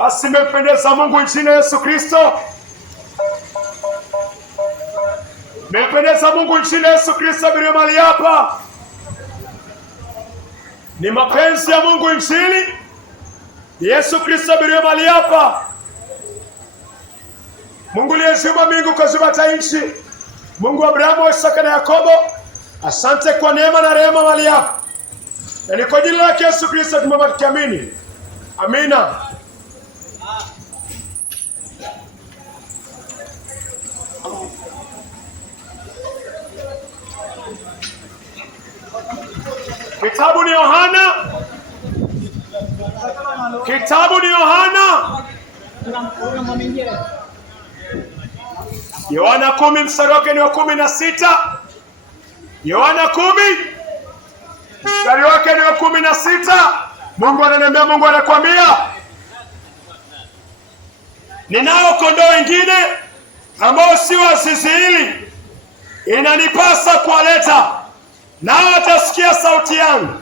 Basi imempendeza Mungu nchini Yesu Kristo. Imempendeza Mungu nchini Yesu Kristo bila mali hapa. Ni mapenzi ya Mungu nchini Yesu Kristo bila mali hapa. Mungu aliyeziumba mbingu kaziumba nchi. Mungu wa Abrahamu, Isaka na Yakobo, asante kwa neema na rehema mali hapa. Na ni kwa jina lake Yesu Kristo tumeomba tukiamini. Amina. Kitabu ni Yohana. Kitabu ni Yohana. Yohana 10 mstari wake ni wa 16. Yohana 10 mstari wake ni wa 16. Mungu ananiambia, Mungu anakuambia, ninao kondoo wengine ambao si wa zizi hili, inanipasa kuwaleta, nao watasikia sauti yangu.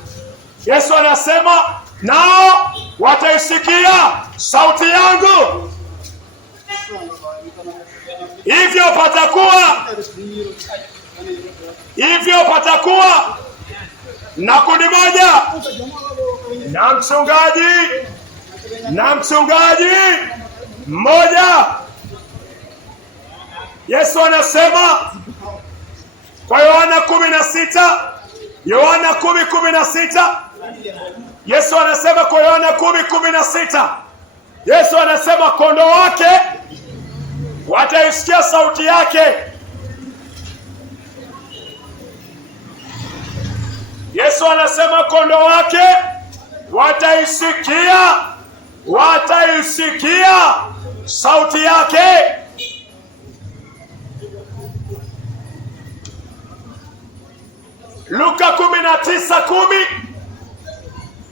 Yesu anasema nao wataisikia sauti yangu. Hivyo patakuwa na kundi moja na mchungaji mmoja. Yesu anasema kwa Yohana 16, Yohana 10:16. Yesu anasema kwa Yohana 10:16. Yesu anasema kondoo wake wataisikia sauti yake. Yesu anasema kondoo wake wataisikia sauti yake. Luka 19:10.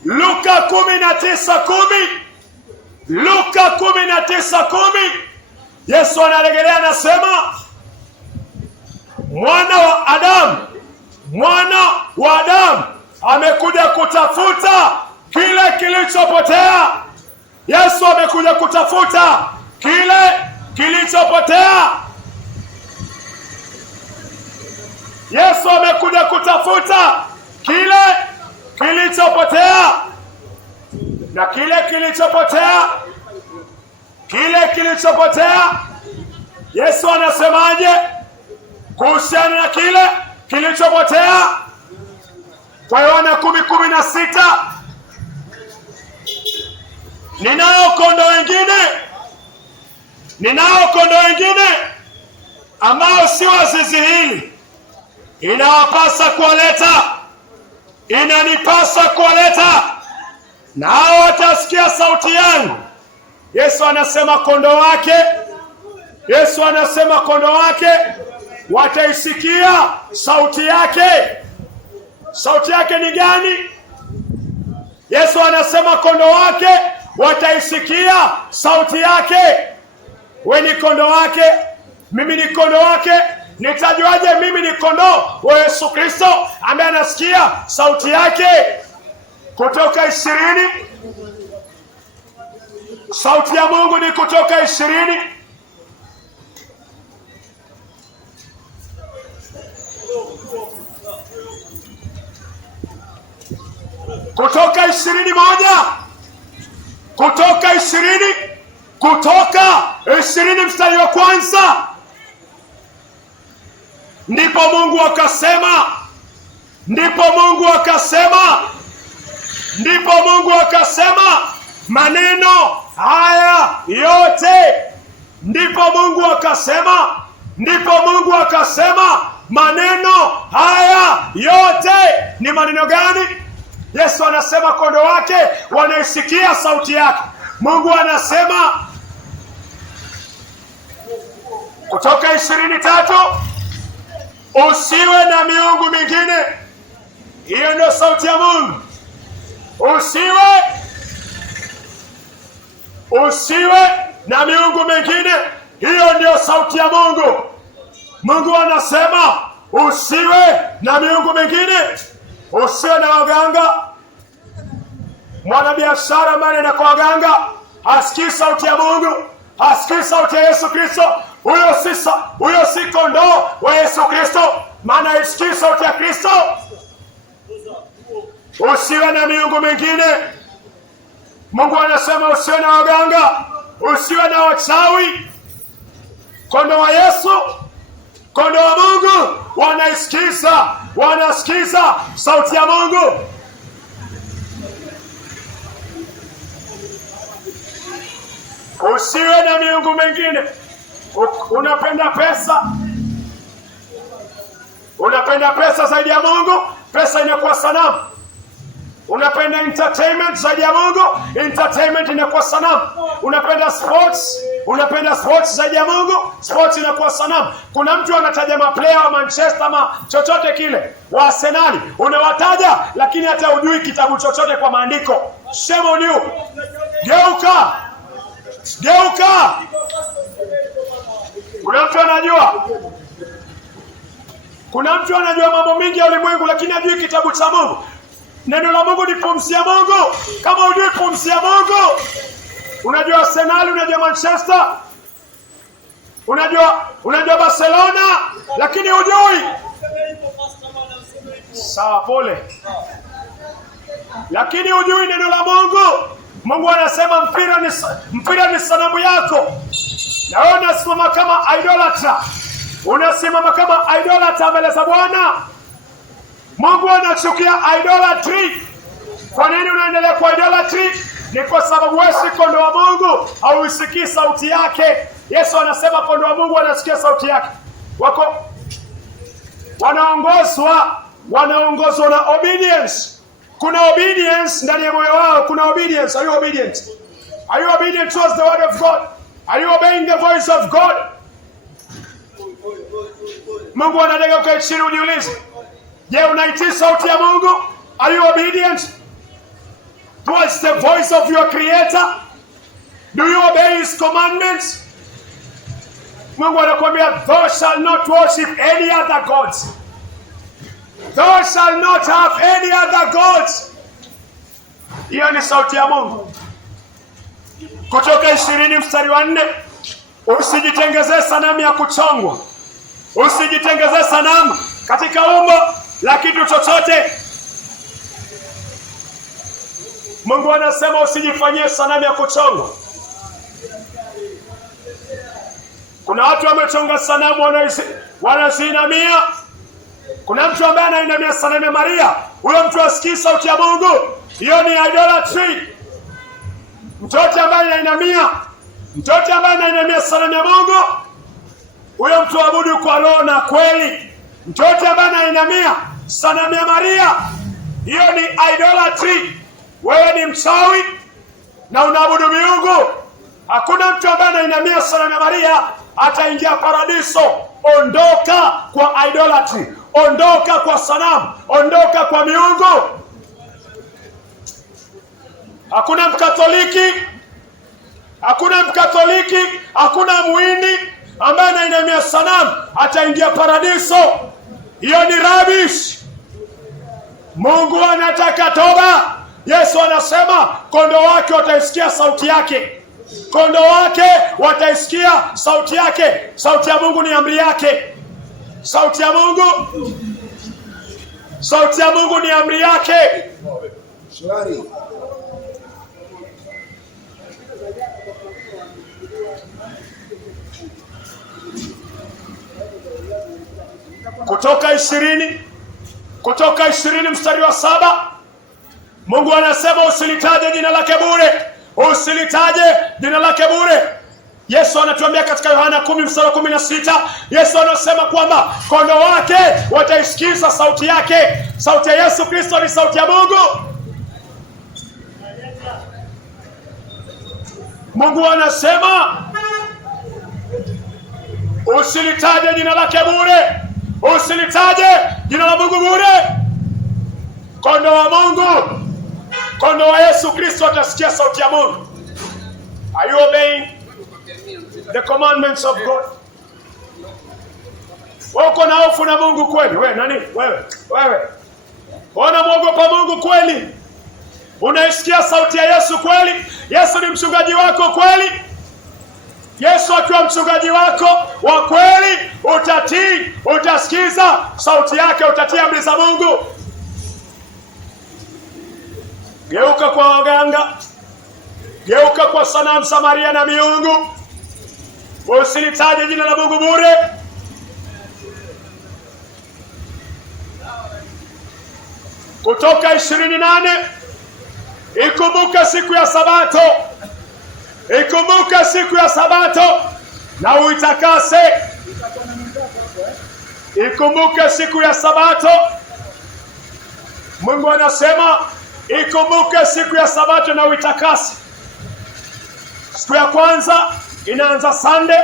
Luka 19:10. Luka 19:10. Yesu anarejelea, anasema mwana wa Adamu amekuja kutafuta kile kilichopotea. Yesu amekuja kutafuta kile kilichopotea. Yesu amekuja kutafuta kile kilichopotea. Na kile kilichopotea Yesu anasemaje kuhusiana na kile kilichopotea? Kwa Yohana 10:16, ninao kondoo wengine ambao si wa zizi hili, inanipasa kuwaleta, nao watasikia sauti yangu. Yesu anasema kondoo wake wataisikia sauti yake. Sauti yake ni gani? Yesu anasema kondoo wake wataisikia sauti yake. We ni kondoo wake, mimi ni kondoo wake. Nitajuaje mimi ni kondoo wa Yesu Kristo ambaye anasikia sauti yake? Kutoka 20. Sauti ya Mungu ni Kutoka 20. Kutoka 21. Kutoka 20 mstari wa kwanza. Ndipo Mungu akasema maneno haya yote. Ndipo Mungu akasema maneno haya yote. Ni maneno gani? Yesu anasema kondoo wake wanaisikia sauti yake. Mungu anasema Kutoka 23, usiwe na miungu mingine. Hiyo ndio sauti ya Mungu. Usiwe na miungu mingine. Hiyo ndio sauti ya Mungu. Mungu anasema usiwe na miungu mingine. Usiwe na waganga. Mwanabiashara ambaye anaenda kwa waganga hasikii sauti ya Mungu, hasikii sauti ya Yesu Kristo, huyo si kondoo wa Yesu Kristo, maana hasikii sauti ya Kristo. Usiwe na miungu mingine. Mungu anasema usiwe na waganga, usiwe na wachawi. Kondoo wa Yesu, kondoo wa Mungu wanasikiza sauti ya Mungu. Usiwe na miungu mingine. Unapenda pesa zaidi ya Mungu, pesa inakuwa sanamu. Unapenda entertainment zaidi ya Mungu, entertainment inakuwa sanamu. Unapenda sports zaidi ya Mungu, sports inakuwa sanamu. Kuna mtu anataja maplayer wa Manchester ama chochote kile, wa Arsenal, unawataja lakini hata hujui kitabu chochote kwa maandiko. Shame on you. Geuka. Kuna mtu anajua mambo mengi ya ulimwengu lakini hajui kitabu cha Mungu. Neno la Mungu ni pumzi ya Mungu. Kama hujui pumzi ya Mungu, unajua Arsenal, unajua Manchester, unajua Barcelona lakini hujui. Sawa, pole. Lakini hujui neno la Mungu. Mungu anasema mpira ni sanamu yako. Na wewe unasimama kama idolatra. Unasimama kama idolatra mbele za Bwana. Mungu anachukia idolatry. Kwa nini unaendelea kwa idolatry? Ni kwa sababu wewe si kondoo wa Mungu, hauisikii sauti yake. Yesu anasema kondoo wa Mungu wanasikia sauti yake. Wanaongozwa na obedience. Kuna obedience ndani ya moyo wao, kuna obedience. Are you obedient? Are you obedient towards the word of God? Are you obeying the voice of God? Mungu anataka ukae chini ujiulize. Je, unaitii sauti ya Mungu? Are you obedient towards the voice of your creator? Do you obey his commandments? Mungu anakuambia, thou shalt not worship any other gods. Thou shalt not have any other gods. Hiyo ni sauti ya Mungu. Kutoka 20 mstari wa 4. Usijitengezee sanamu ya kuchongwa. Usijitengezee sanamu katika umbo la kitu chochote. Mungu anasema usijifanyie sanamu ya kuchongwa. Kuna watu wamechonga sanamu wanazinamia. Kuna mtu ambaye anainamia sanamu ya Maria. Huyo mtu asikii sauti ya Mungu. Hiyo ni idolatry. Mtoto ambaye anainamia sanamu ya Mungu, huyo mtu abudu kwa roho na kweli. Mtoto ambaye anainamia sanamu ya Maria, hiyo ni idolatry. Wewe ni mchawi na unaabudu miungu. Hakuna mtu ambaye anainamia sanamu ya Maria ataingia paradiso. Ondoka kwa idolatry. Ondoka kwa sanamu. Ondoka kwa miungu. Hakuna Mkatoliki, hakuna Muhindi ambaye anainamia sanamu ataingia paradiso. Hiyo ni rubbish. Mungu anataka toba. Yesu anasema kondoo wake wataisikia sauti yake. Kondoo wake wataisikia sauti yake. Sauti ya Mungu ni amri yake. Sauti ya Mungu ni amri yake. Shwari. Kutoka 20 mstari wa 7. Mungu anasema usilitaje jina lake bure. Usilitaje jina lake bure. Yesu anatuambia katika Yohana 10 mstari wa 16, Yesu anasema kwamba kondoo wake wataisikiza sauti yake. Sauti ya Yesu Kristo ni sauti ya Mungu. Mungu anasema usilitaje jina lake bure. Usilitaje jina la Mungu bure. Kondoo wa Mungu, kondoo wa Yesu Kristo atasikia sauti ya Mungu. Are you obeying the commandments of God? Uko na hofu na Mungu kweli? Wewe nani? Wewe. Unamwogopa Mungu kweli? Unaisikia sauti ya Yesu kweli? Yesu ni mchungaji wako kweli? Yesu akiwa mchungaji wako wa kweli, utatii, utasikiza sauti yake, utatii amri za Mungu. Geuka kwa waganga, geuka kwa sanamu Samaria na miungu. Usilitaje jina la Mungu bure. Kutoka 28, ikumbuka siku ya Sabato. Ikumbuka siku ya Sabato na uitakase. Ikumbuke siku ya Sabato. Mungu anasema ikumbuke siku ya Sabato na uitakase. Siku ya kwanza inaanza Sunday.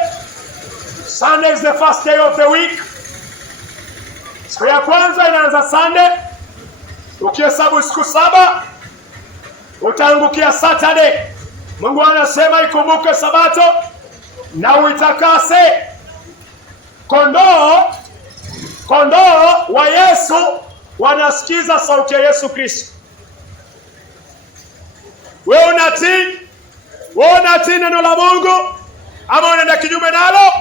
Sunday is the first day of the week. Siku ya kwanza inaanza Sunday. Ukihesabu siku 7 utaangukia Saturday. Mungu anasema ikumbuke Sabato na uitakase. Kondoo wa Yesu wanasikiza sauti ya Yesu Kristo. Wewe unatii neno la Mungu ama unaenda kinyume nalo?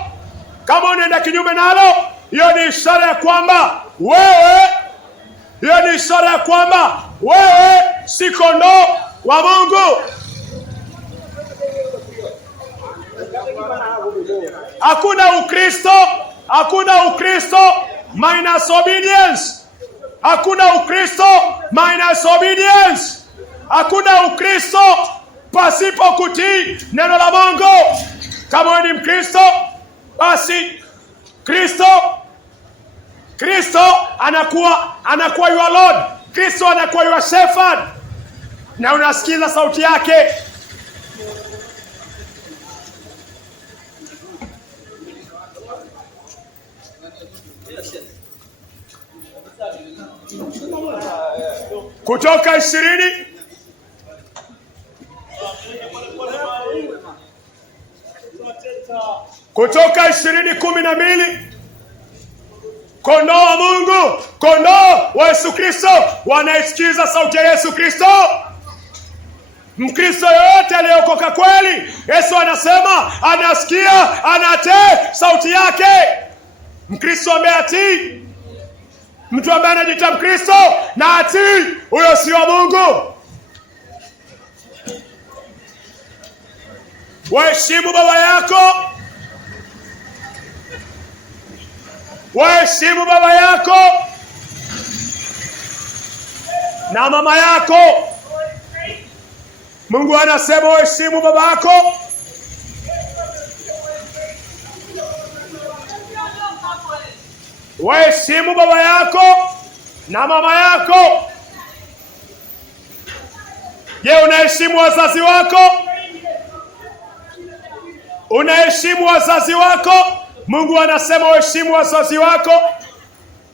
Kama unaenda kinyume nalo, hiyo ni ishara ya kwamba wewe si kondoo wa Mungu. Hakuna Ukristo minus obedience. Hakuna Ukristo minus obedience. Hakuna Ukristo pasipo kutii neno la Mungu. Kama wewe ni Mkristo, basi Kristo anakuwa your Lord. Kristo anakuwa your shepherd. Na unasikiza sauti yake. Kutoka 20, Kutoka 20:12, kondoo wa Mungu, kondoo wa Yesu Kristo wanaisikiza sauti ya Yesu Kristo. Mkristo yote aliyeokoka kweli, Yesu anasema anasikia, anatii sauti yake. Mkristo ambaye atii, mtu ambaye anajiita Mkristo na atii, huyo si wa Mungu. Waheshimu baba yako. Waheshimu baba yako na mama yako. Mungu anasema waheshimu baba yako. Waheshimu baba yako na mama yako. Je, unaheshimu wazazi wako? Unaheshimu wazazi wako? Mungu anasema waheshimu wazazi wako.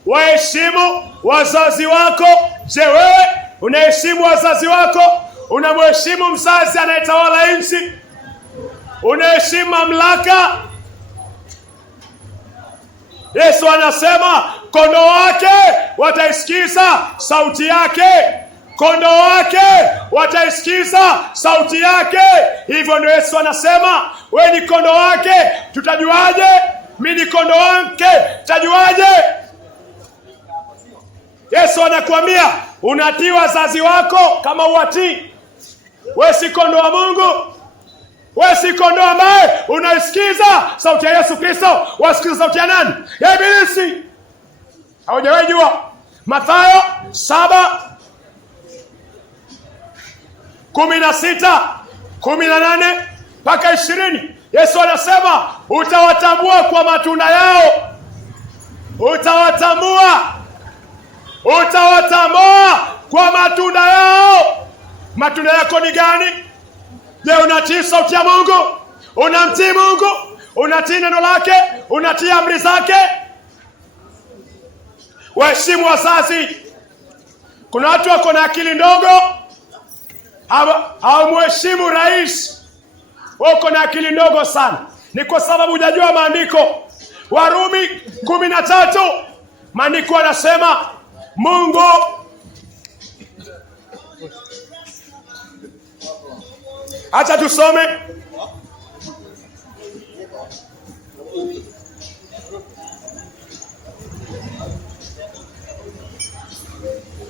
Waheshimu wazazi wako. Je, wewe unaheshimu wazazi wako? Unamheshimu mzazi anayetawala nchi? Unaheshimu mamlaka? Yesu anasema kondoo wake wataisikiza sauti yake. Kondoo wake wataisikiza sauti yake. Hivyo ndio Yesu anasema, wewe ni kondoo wake, tutajuaje? Mimi ni kondoo wake, tutajuaje? Yesu anakuambia unatii wazazi wako kama uwatii. Wewe si kondoo wa Mungu. Wewe si kondoo ambaye unaisikiza sauti ya Yesu Kristo. Wasikiza sauti ya nani? Ya Ibilisi. Haujawahi jua. Mathayo 7:16-18 mpaka 20. Yesu anasema utawatambua kwa matunda yao. Utawatambua kwa matunda yao. Matunda yako ni gani? Je, unatii sauti ya Mungu? Unamtii Mungu? Unatii neno lake? Unatii amri zake? Waheshimu wazazi. Kuna watu wako na akili ndogo, hawamheshimu rais. Wako na akili ndogo sana. Ni kwa sababu hujajua maandiko. Warumi 13, maandiko yanasema Mungu Acha tusome.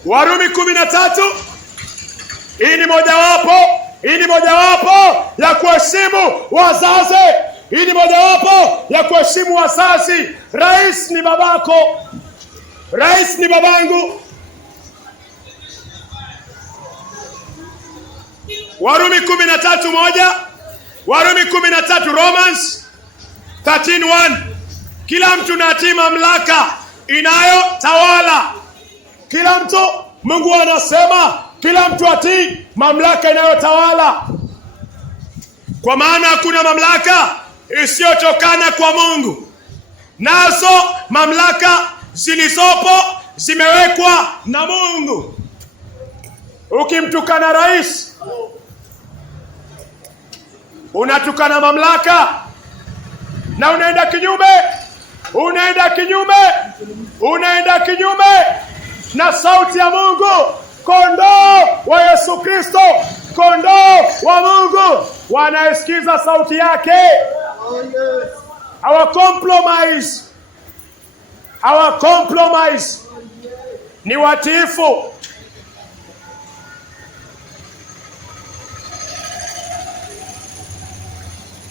Warumi 13. Hii ni mojawapo ya kuheshimu wazazi. Hii ni mojawapo ya kuheshimu wazazi. Rais ni babako. Rais ni babangu. Warumi 13:1. Warumi 13, Romans 13:1. Kila mtu na atii mamlaka inayotawala. Kila mtu, Mungu anasema kila mtu atii mamlaka inayotawala. Kwa maana hakuna mamlaka isiyotokana kwa Mungu. Nazo mamlaka zilizopo zimewekwa na Mungu. Ukimtukana rais, unatukana mamlaka na unaenda kinyume na sauti ya Mungu. Kondoo wa Yesu Kristo, kondoo wa Mungu wanaesikiza sauti yake. Our compromise ni watiifu.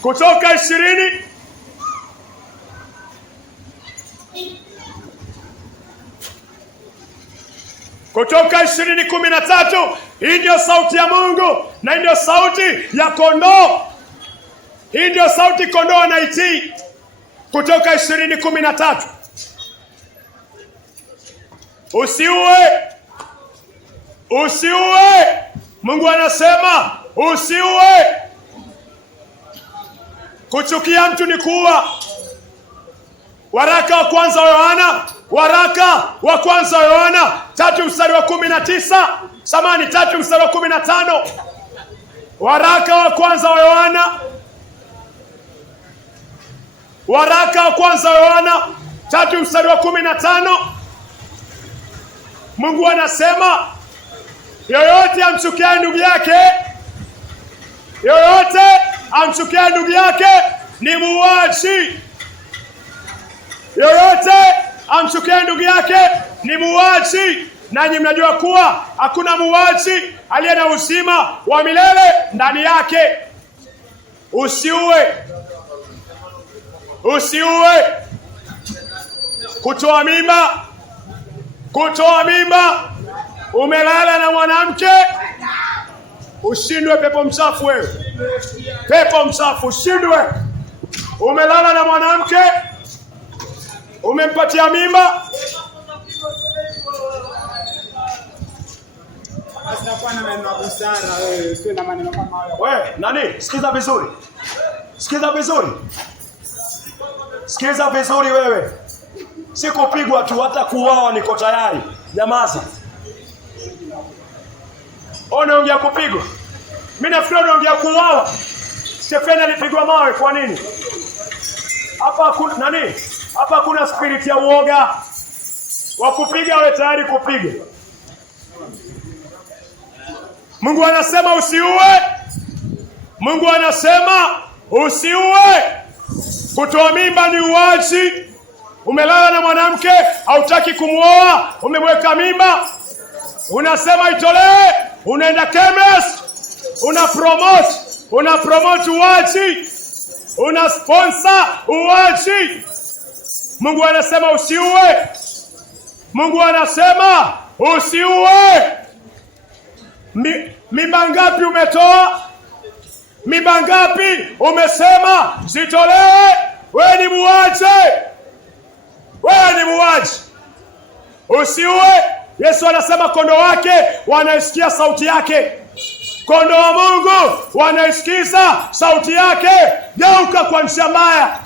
Kutoka 20. Kutoka 20:13. Hii ndio sauti ya Mungu na hii ndio sauti ya kondoo. Hii ndio sauti kondoo anaitii. Kutoka 20:13. Usiue. Mungu anasema usiue. Kuchukia mtu ni kuua. Waraka wa kwanza wa Yohana 3:19. 3:15. Waraka wa kwanza wa Yohana 3:15. Mungu anasema yoyote amchukiaye ndugu yake ni muuaji. Yoyote amchukiaye ndugu yake ni muuaji. Nanyi mnajua kuwa hakuna muuaji aliye na uzima wa milele ndani yake. Usiue. Kutoa mimba. Umelala na mwanamke, ushindwe. Pepo mchafu wewe. Pepo mchafu, ushindwe. Umelala na mwanamke, umempatia mimba. Wewe nani? Sikiza vizuri wewe. Sikupigwa tu, hata kuuawa niko tayari. Nyamaza. Unaongea kupigwa. Mimi nafikiri unaongea kuuawa. Stefani alipigwa mawe kwa nini? Hapa kuna spirit ya uoga. Wakupiga wewe tayari kupiga. Mungu anasema usiue. Kutoa mimba ni uaji. Umelala na mwanamke, hautaki kumuoa, umemweka mimba, unasema itolewe, unaenda chemist, una promote uaji, una sponsor uaji. Mungu anasema usiue. Mimba ngapi umetoa? Mimba ngapi umesema zitolewe? Wewe ni muuaji. Usiue. Yesu anasema kondoo wake wanaisikia sauti yake. Kondoo wa Mungu wanaisikiza sauti yake. Geuka kwa njia mbaya.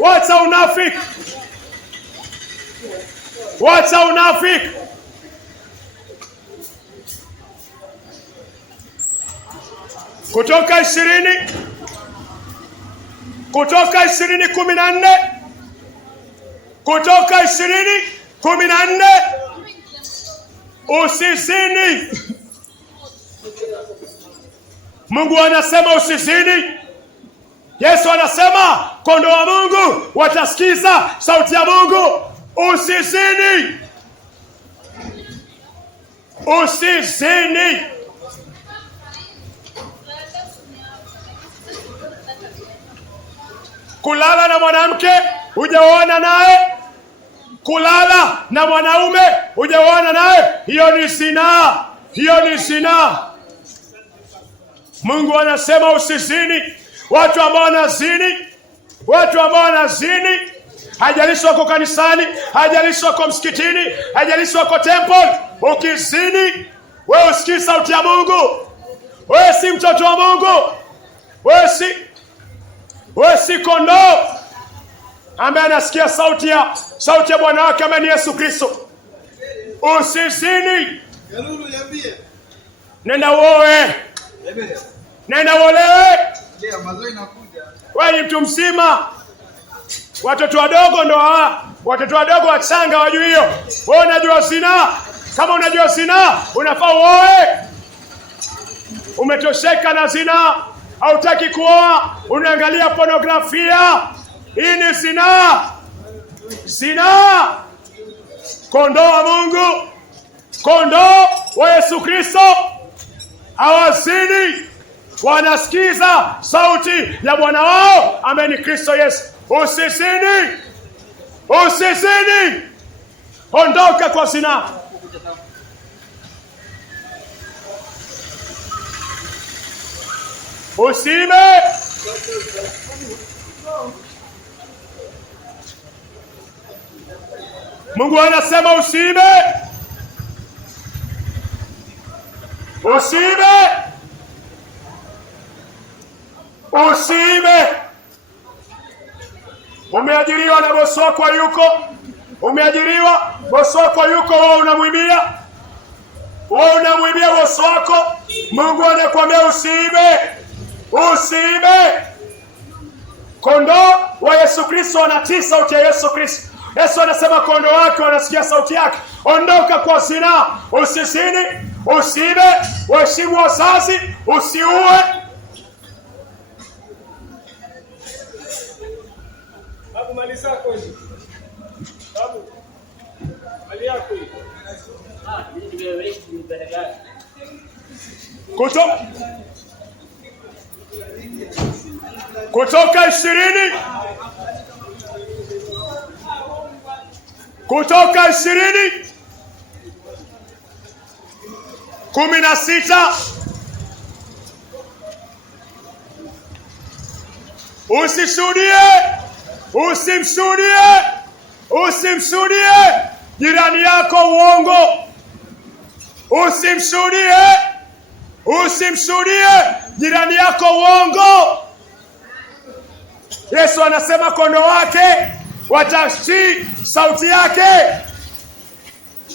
Wacha unafiki. Kutoka 20:14. Kutoka 20:14. Usizini. Mungu anasema usizini. Yesu anasema kondoo wa Mungu watasikiza sauti ya Mungu. Usizini. Usizini. Kulala na mwanamke hujaoana naye, kulala na mwanaume hujaoana naye, hiyo ni zinaa. Hiyo ni zinaa. Mungu anasema usizini. Watu ambao wanazini, hajalishi wako kanisani, hajalishi wako msikitini, hajalishi wako temple, ukizini wewe usikii sauti ya Mungu. Wewe si mtoto wa Mungu. Wewe si kondoo ambaye anasikia sauti ya Bwana wake ambaye ni Yesu Kristo. Usizini. Nenda uoe. Nenda uolewe. Wewe ni mtu mzima. Watoto wadogo ndo watoto wadogo wachanga wajui hiyo. Wewe unajua zina. Kama unajua zina, unafaa uoe. Umetosheka na zina, hautaki kuoa, unaangalia pornografia. Hii ni zina. Zina. Kondoo wa Mungu, kondoo wa Yesu Kristo hawazini. Wanasikiza sauti ya Bwana wao ambaye ni Kristo Yesu. Usizini. Usizini. Ondoka kwa zina. Usiibe. Mungu anasema usiibe. Usiibe. Usiibe. Umeajiriwa na bosi wako yuko. Umeajiriwa, bosi wako yuko, wewe unamwibia. Wewe unamwibia bosi wako. Mungu anakuambia usiibe. Usiibe. Kondoo wa Yesu Kristo wanatii sauti ya Yesu Kristo. Yesu anasema kondoo wake wanasikia sauti yake. Ondoka kwa zina. Usizini. Usiibe. Waheshimu wazazi. Usiue. Babu maliza kweli. Babu. Mali yako hii. Kutoka 20. Kutoka 20. 16. Usimshuhudie jirani yako uongo. Usimshuhudie jirani yako uongo. Yesu anasema kondoo wake watatii sauti yake.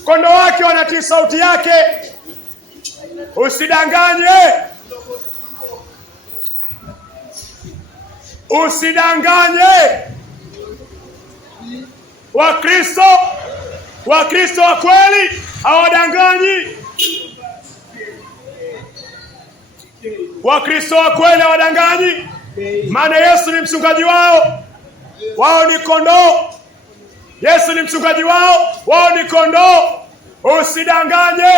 Kondoo wake wanatii sauti yake. Usidanganye. Usidanganye. Wakristo wa kweli hawadanganyi. Wakristo wa kweli hawadanganyi. Maana Yesu ni mchungaji wao. Wao ni kondoo. Yesu ni mchungaji wao. Wao ni kondoo. Usidanganye.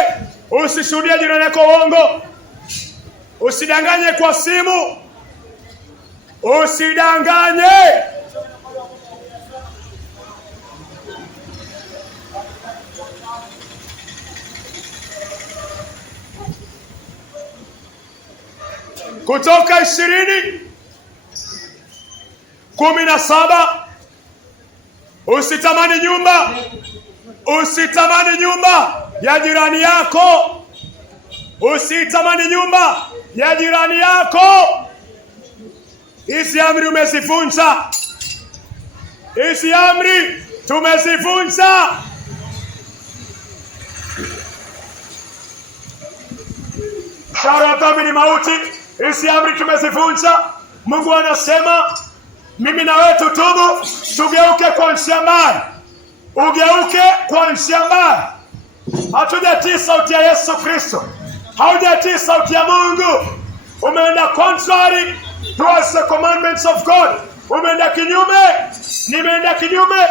Usishuhudie jirani yako uongo. Usidanganye kwa simu. Usidanganye. Kutoka 20. 17. Usitamani nyumba ya jirani yako. Usitamani nyumba ya jirani yako. Hizi amri umezivunja. Hizi amri tumezivunja. Shara ya dhambi ni mauti. Hizi amri tumezivunja. Mungu anasema mimi na wewe tutubu, tugeuke kwa njia mbaya. Ugeuke kwa njia mbaya. Hatujatii sauti ya Yesu Kristo. Haujatii sauti ya Mungu. Umeenda contrary towards the commandments of God. Umeenda kinyume, nimeenda kinyume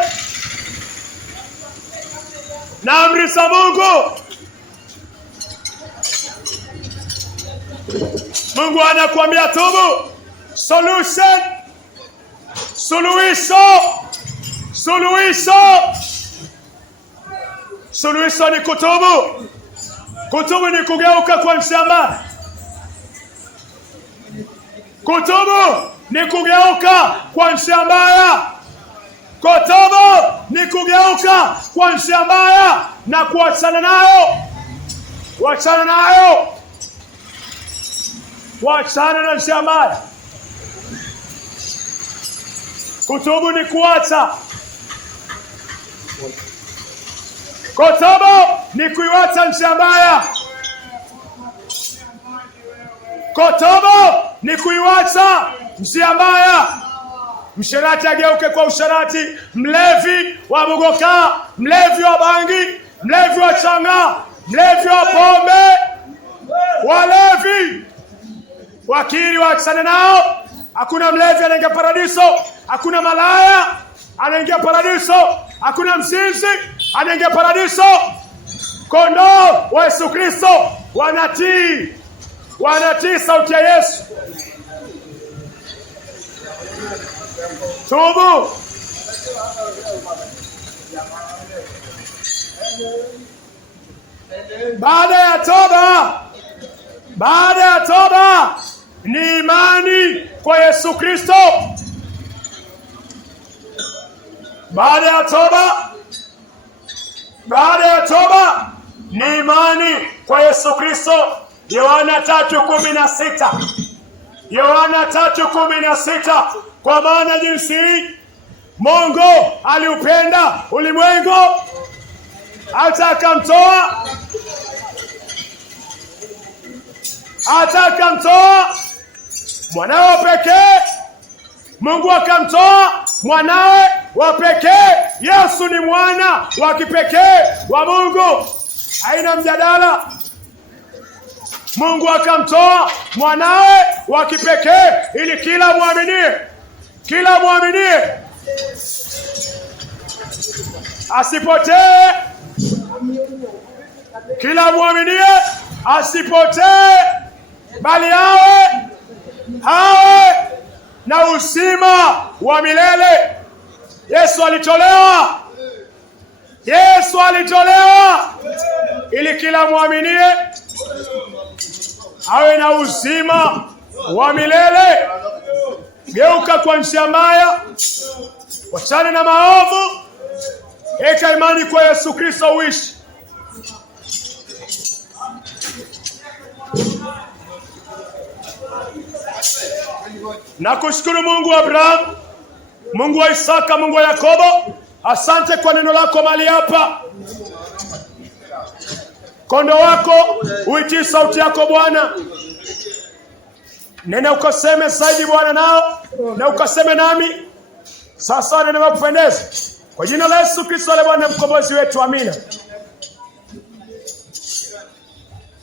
na amri za Mungu. Mungu anakuambia tubu. Solution. Suluhisho ni kutubu. Kutubu ni kugeuka kwa mshamba. Kutubu ni kugeuka kwa mshambaya. Kutubu ni kugeuka kwa mshambaya na kuachana nayo. Wachana nayo. Wachana na mshambaya. Kutubu ni kuacha. Kutubu ni kuiwacha njia mbaya. Kutubu ni kuiwacha njia mbaya. Msherati ageuke kwa usherati, mlevi wa mugoka, mlevi wa bangi, mlevi wa changa, mlevi wa pombe, walevi wakiri waachane nao. Hakuna mlevi anaingia paradiso, hakuna malaya anaingia paradiso, hakuna mzinzi anaingia paradiso. Kondoo wa Yesu Kristo wanatii sauti ya Yesu. Tubu. Baada ya toba ni imani kwa Yesu Kristo. Baada ya toba ni imani kwa Yesu Kristo. Yohana 3:16. Yohana 3:16. Kwa maana jinsi hii Mungu aliupenda ulimwengu hata akamtoa mwanawe pekee. Mungu akamtoa mwanawe wa pekee. Yesu ni mwana wa kipekee wa Mungu. Haina mjadala. Mungu akamtoa mwanawe wa kipekee ili kila muaminie asipotee. Kila muaminie asipotee, bali hawe na uzima wa milele. Yesu alitolewa ili kila muaminie awe na uzima wa milele. Geuka kwa njia mbaya, wachana na maovu, eka imani kwa Yesu Kristo uishi. Na kushukuru Mungu wa Abraham, Mungu wa Isaka, Mungu wa Yakobo. Asante kwa neno lako mali hapa. Kondo wako uitii sauti yako Bwana. Nena ukaseme zaidi Bwana nao, na ukaseme nami sasa neno la kupendeza. Kwa jina la Yesu Kristo ale Bwana mkombozi wetu, amina.